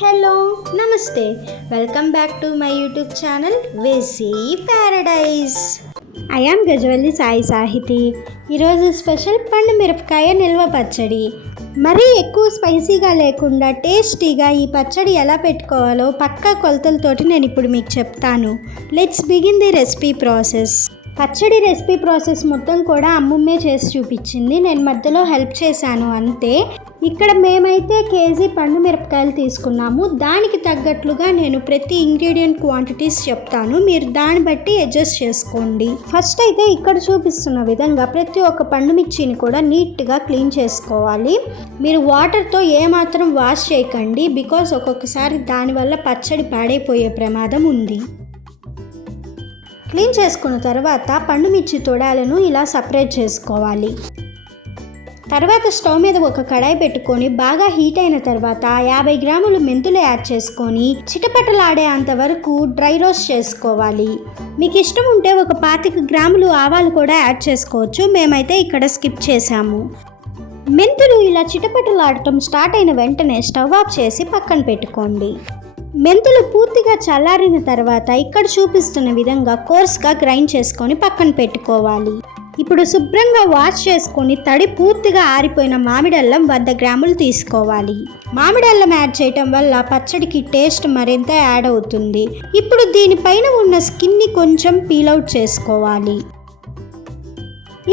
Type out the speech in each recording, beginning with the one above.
Hello నమస్తే, welcome back to my YouTube channel వేసీ paradise. I am Gajavalli Sai Sahiti. ఈరోజు special పండు మిరపకాయ నిల్వ పచ్చడి. మరీ ఎక్కువ స్పైసీగా లేకుండా టేస్టీగా ఈ పచ్చడి ఎలా పెట్టుకోవాలో పక్కా కొలతలతోటి నేను ఇప్పుడు మీకు చెప్తాను. Let's begin the recipe process. పచ్చడి రెసిపీ ప్రాసెస్ మొత్తం కూడా అమ్మమ్మే చేసి చూపించింది, నేను మధ్యలో హెల్ప్ చేశాను అంతే. ఇక్కడ మేమైతే కేజీ పండు మిరపకాయలు తీసుకున్నాము. దానికి తగ్గట్లుగా నేను ప్రతి ఇంగ్రీడియంట్ క్వాంటిటీస్ చెప్తాను, మీరు దాన్ని బట్టి అడ్జస్ట్ చేసుకోండి. ఫస్ట్ అయితే ఇక్కడ చూపిస్తున్న విధంగా ప్రతి ఒక్క పండు మిర్చిని కూడా నీట్గా క్లీన్ చేసుకోవాలి. మీరు వాటర్తో ఏమాత్రం వాష్ చేయకండి, బికాస్ ఒక్కొక్కసారి దానివల్ల పచ్చడి పాడైపోయే ప్రమాదం ఉంది. క్లీన్ చేసుకున్న తర్వాత పండు మిర్చి తొడాలను ఇలా సపరేట్ చేసుకోవాలి. తర్వాత స్టవ్ మీద ఒక కడాయి పెట్టుకొని బాగా హీట్ అయిన తర్వాత 50 గ్రాములు మెంతులు యాడ్ చేసుకొని చిటపటలాడే అంతవరకు డ్రై రోస్ట్ చేసుకోవాలి. మీకు ఇష్టం ఉంటే ఒక 25 గ్రాములు ఆవాలు కూడా యాడ్ చేసుకోవచ్చు, మేమైతే ఇక్కడ స్కిప్ చేసాము. మెంతులు ఇలా చిటపటలాడటం స్టార్ట్ అయిన వెంటనే స్టవ్ ఆఫ్ చేసి పక్కన పెట్టుకోండి. మెంతులు పూర్తిగా చల్లారిన తర్వాత ఇక్కడ చూపిస్తున్న విధంగా కోర్స్గా గ్రైండ్ చేసుకొని పక్కన పెట్టుకోవాలి. ఇప్పుడు శుభ్రంగా వాష్ చేసుకొని తడి పూర్తిగా ఆరిపోయిన మామిడల్లం 100 గ్రాములు తీసుకోవాలి. మామిడల్లం యాడ్ చేయటం వల్ల పచ్చడికి టేస్ట్ మరింత యాడ్ అవుతుంది. ఇప్పుడు దీనిపైన ఉన్న స్కిన్ని కొంచెం పీల్ అవుట్ చేసుకోవాలి.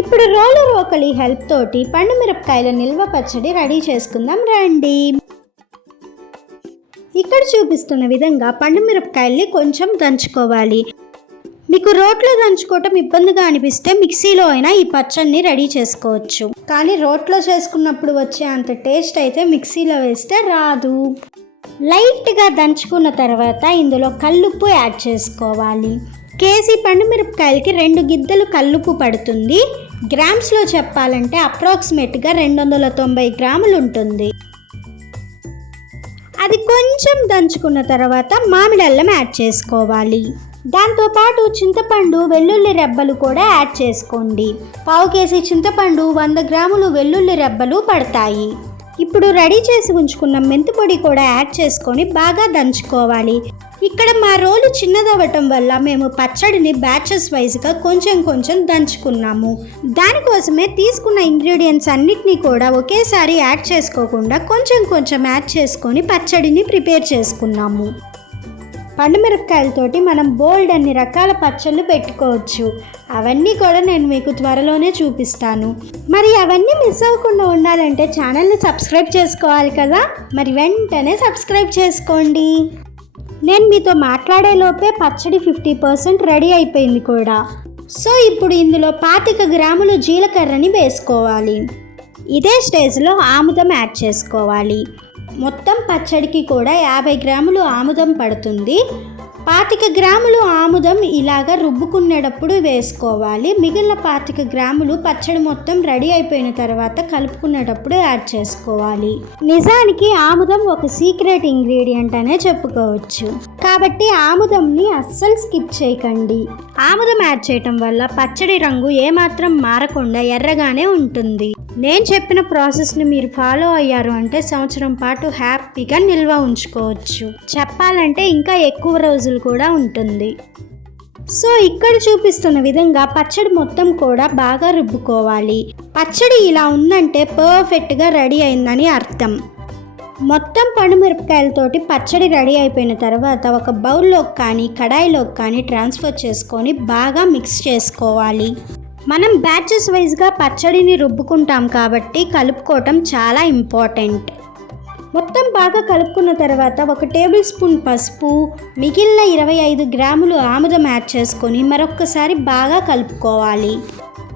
ఇప్పుడు రోలర్ ఒకలి హెల్ప్ తోటి పండు మిరపకాయల నిల్వ పచ్చడి రెడీ చేసుకుందాం రండి. ఇక్కడ చూపిస్తున్న విధంగా పండు మిరపకాయల్ని కొంచెం దంచుకోవాలి. మీకు రోట్లో దంచుకోవటం ఇబ్బందిగా అనిపిస్తే మిక్సీలో అయినా ఈ పచ్చడిని రెడీ చేసుకోవచ్చు, కానీ రోట్లో చేసుకున్నప్పుడు వచ్చే అంత టేస్ట్ అయితే మిక్సీలో వేస్తే రాదు. లైట్గా దంచుకున్న తర్వాత ఇందులో కల్లుప్పు యాడ్ చేసుకోవాలి. కేజీ పండు మిరపకాయలకి 2 గిద్దలు కల్లుప్పు పడుతుంది. గ్రామ్స్లో చెప్పాలంటే అప్రాక్సిమేట్గా 290 గ్రాములు ఉంటుంది. అది కొంచెం దంచుకున్న తర్వాత మామిడల్లం యాడ్ చేసుకోవాలి. దాంతోపాటు చింతపండు వెల్లుల్లి రెబ్బలు కూడా యాడ్ చేసుకోండి. 1/2 కేజీ చింతపండు 100 గ్రాములు వెల్లుల్లి రెబ్బలు పడతాయి. ఇప్పుడు రెడీ చేసి ఉంచుకున్న మెంతి పొడి కూడా యాడ్ చేసుకొని బాగా దంచుకోవాలి. ఇక్కడ మా రోలు చిన్నదవ్వటం వల్ల మేము పచ్చడిని బ్యాచెస్ వైజ్గా కొంచెం దంచుకున్నాము. దానికోసమే తీసుకున్న ఇంగ్రీడియంట్స్ అన్నిటినీ కూడా ఒకేసారి యాడ్ చేసుకోకుండా కొంచెం యాడ్ చేసుకొని పచ్చడిని ప్రిపేర్ చేసుకున్నాము. పండు మిరపకాయలతోటి మనం బోల్డ్ అన్ని రకాల పచ్చళ్ళు పెట్టుకోవచ్చు. అవన్నీ కూడా నేను మీకు త్వరలోనే చూపిస్తాను. మరి అవన్నీ మిస్ అవ్వకుండా ఉండాలంటే ఛానల్ని సబ్స్క్రైబ్ చేసుకోవాలి కదా, మరి వెంటనే సబ్స్క్రైబ్ చేసుకోండి. నేను మీతో మాట్లాడే లోపే పచ్చడి 50% రెడీ అయిపోయింది కూడా. సో ఇప్పుడు ఇందులో 25 గ్రాములు జీలకర్రని వేసుకోవాలి. ఇదే స్టేజ్లో ఆముదం యాడ్ చేసుకోవాలి. మొత్తం పచ్చడికి కూడా 50 గ్రాములు ఆముదం పడుతుంది. 25 గ్రాములు ఆముదం ఇలాగా రుబ్బుకునేటప్పుడు వేసుకోవాలి. మిగిలిన 25 గ్రాములు పచ్చడి మొత్తం రెడీ అయిపోయిన తర్వాత కలుపుకునేటప్పుడు యాడ్ చేసుకోవాలి. నిజానికి ఆముదం ఒక సీక్రెట్ ఇంగ్రీడియంట్ అనే చెప్పుకోవచ్చు, కాబట్టి ఆముదంని అస్సలు స్కిప్ చేయకండి. ఆముదం యాడ్ చేయటం వల్ల పచ్చడి రంగు ఏమాత్రం మారకుండా ఎర్రగానే ఉంటుంది. నేను చెప్పిన ప్రాసెస్ని మీరు ఫాలో అయ్యారు అంటే సంవత్సరం పాటు హ్యాపీగా నిల్వ ఉంచుకోవచ్చు. చెప్పాలంటే ఇంకా ఎక్కువ రోజులు కూడా ఉంటుంది. సో ఇక్కడ చూపిస్తున్న విధంగా పచ్చడి మొత్తం కూడా బాగా రుబ్బుకోవాలి. పచ్చడి ఇలా ఉందంటే పర్ఫెక్ట్గా రెడీ అయిందని అర్థం. మొత్తం పండు మిరపకాయలతోటి పచ్చడి రెడీ అయిపోయిన తర్వాత ఒక బౌల్లోకి కానీ కడాయిలోకి కానీ ట్రాన్స్ఫర్ చేసుకొని బాగా మిక్స్ చేసుకోవాలి. మనం బ్యాచెస్ వైజ్గా పచ్చడిని రుబ్బుకుంటాం కాబట్టి కలుపుకోవటం చాలా ఇంపార్టెంట్. మొత్తం బాగా కలుపుకున్న తర్వాత 1 టేబుల్ స్పూన్ పసుపు, మిగిలిన 25 గ్రాములు ఆముదం యాడ్ చేసుకొని మరొక్కసారి బాగా కలుపుకోవాలి.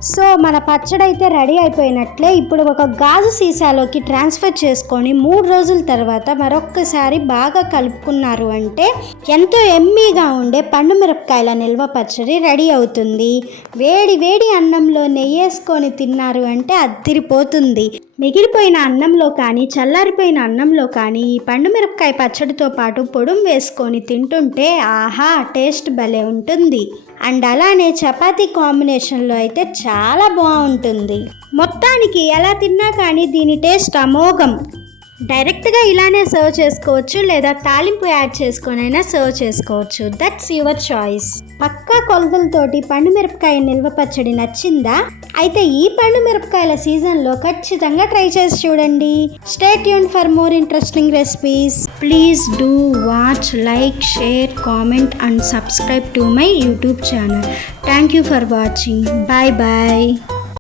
సో మన పచ్చడి అయితే రెడీ అయిపోయినట్లే. ఇప్పుడు ఒక గాజు సీసాలోకి ట్రాన్స్ఫర్ చేసుకొని 3 రోజుల తర్వాత మరొక్కసారి బాగా కలుపుకున్నారు అంటే ఎంతో ఎమ్మీగా ఉండే పండు మిరపకాయల నిల్వ పచ్చడి రెడీ అవుతుంది. వేడి అన్నంలో నెయ్యి వేసుకొని తిన్నారు అంటే అద్దిరిపోతుంది. మిగిలిపోయిన అన్నంలో కానీ చల్లారిపోయిన అన్నంలో కానీ ఈ పండు మిరపకాయ పచ్చడితో పాటు పొడుం వేసుకొని తింటుంటే ఆహా టేస్ట్ భలే ఉంటుంది. అండ్ అలానే చపాతీ కాంబినేషన్లో అయితే చాలా బాగుంటుంది. మొత్తానికి ఎలా తిన్నా కానీ దీని టేస్ట్ అమోఘం. డైరెక్ట్గా ఇలానే సర్వ్ చేసుకోవచ్చు లేదా తాలింపు యాడ్ చేసుకొనైనా సర్వ్ చేసుకోవచ్చు. That's your choice. పక్కా కొలతలతోటి పండు మిరపకాయ నిల్వ పచ్చడి నచ్చిందా? అయితే ఈ పండు మిరపకాయల సీజన్లో ఖచ్చితంగా ట్రై చేసి చూడండి. Stay tuned for more interesting recipes. Please do watch, like, share, comment and subscribe to my YouTube channel. Thank you for watching. Bye bye.